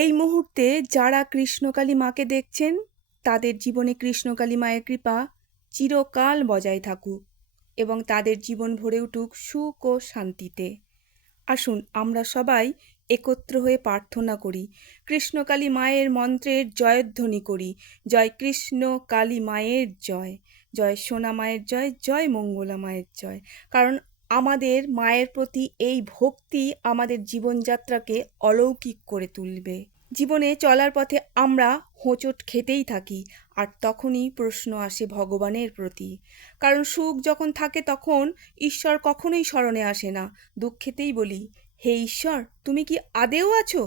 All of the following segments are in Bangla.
এই মুহূর্তে যারা কৃষ্ণকালী মাকে দেখছেন তাদের জীবনে কৃষ্ণকালী মায়ের কৃপা চিরকাল বজায় থাকুক এবং তাদের জীবন ভরে উঠুক সুখ ও শান্তিতে। আসুন আমরা সবাই একত্র হয়ে প্রার্থনা করি, কৃষ্ণকালী মায়ের মন্ত্রের জয়ধ্বনি করি। জয় কৃষ্ণ কালী মায়ের জয়, জয় সোনা মায়ের জয়, জয় মঙ্গলা মায়ের জয়। কারণ আমাদের মায়ের প্রতি এই ভক্তি আমাদের জীবনযাত্রাকে অলৌকিক করে তুলবে। জীবনে চলার পথে আমরা হোঁচট খেতেই থাকি, আর তখনই প্রশ্ন আসে ভগবানের প্রতি। কারণ সুখ যখন থাকে তখন ঈশ্বর কখনোই স্মরণে আসে না। দুঃখেতেই বলি, হে ঈশ্বর, তুমি কি আদেও আছো?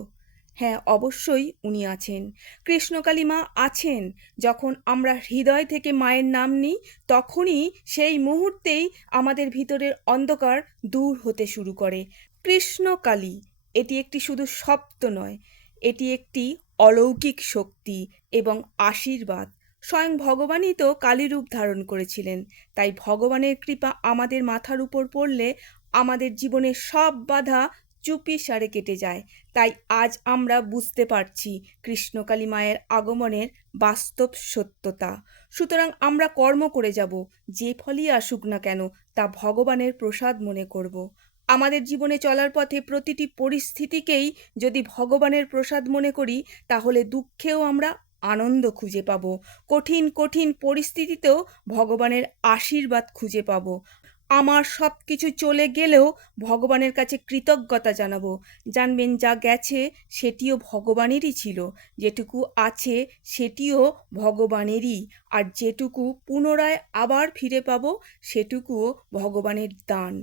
হ্যাঁ, অবশ্যই উনি আছেন। কৃষ্ণকালী মা আছেন। যখন আমরা হৃদয় থেকে মায়ের নাম নিই তখনই সেই মুহূর্তেই আমাদের ভিতরের অন্ধকার দূর হতে শুরু করে। কৃষ্ণকালী এটি একটি শুধু শব্দ নয়, এটি একটি অলৌকিক শক্তি এবং আশীর্বাদ। স্বয়ং ভগবানই তো কালী রূপ ধারণ করেছিলেন। তাই ভগবানের কৃপা আমাদের মাথার উপর পড়লে আমাদের জীবনের সব বাধা চুপিসারে কেটে যায়। তাই আজ আমরা বুঝতে পারছি কৃষ্ণকালী মায়ের আগমনের বাস্তব সত্যতা। সুতরাং আমরা কর্ম করে যাব, যে ফলই আসুক না কেন তা ভগবানের প্রসাদ মনে করব। আমাদের জীবনে চলার পথে প্রতিটি পরিস্থিতিকেই যদি ভগবানের প্রসাদ মনে করি তাহলে দুঃখেও আমরা আনন্দ খুঁজে পাব, কঠিন কঠিন পরিস্থিতিতেও ভগবানের আশীর্বাদ খুঁজে পাব। আমার সব কিছু চলে গেলেও ভগবানের কাছে কৃতজ্ঞতা জানাবো। জানবেন, যা গেছে সেটিও ভগবানেরই ছিল, যেটুকু আছে সেটিও ভগবানেরই, আর যেটুকু পুনরায় আবার ফিরে পাবো সেটুকুও ভগবানের দান।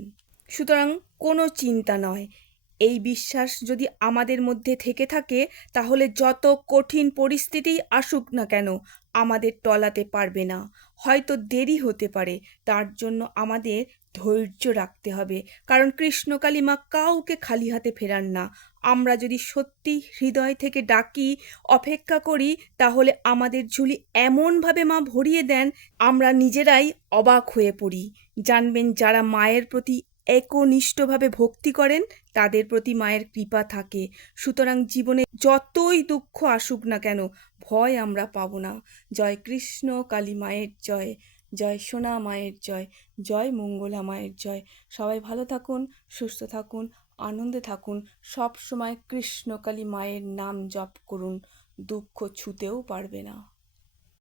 সুতরাং কোনো চিন্তা নয়, এই বিশ্বাস যদি আমাদের মধ্যে থেকে থাকে তাহলে যত কঠিন পরিস্থিতিই আসুক না কেন আমাদের টলাতে পারবে না। হয়তো দেরি হতে পারে, তার জন্য আমাদের ধৈর্য রাখতে হবে। কারণ কৃষ্ণকালী মা কাউকে খালি হাতে ফেরান না। আমরা যদি সত্যি হৃদয় থেকে ডাকি, অপেক্ষা করি, তাহলে আমাদের ঝুলি এমনভাবে মা ভরিয়ে দেন আমরা নিজেরাই অবাক হয়ে পড়ি। জানবেন, যারা মায়ের প্রতি একনিষ্ঠভাবে ভক্তি করেন তাদের প্রতি মায়ের কৃপা থাকে। সুতরাং জীবনে যতই দুঃখ আসুক না কেন ভয় আমরা পাবো না। জয় কৃষ্ণ কালী মায়ের জয়, জয় সোনা মায়ের জয়, জয় মঙ্গলা মায়ের জয়। সবাই ভালো থাকুন, সুস্থ থাকুন, আনন্দে থাকুন। সব সময় কৃষ্ণকালী মায়ের নাম জপ করুন, দুঃখ ছুঁতেও পারবে না।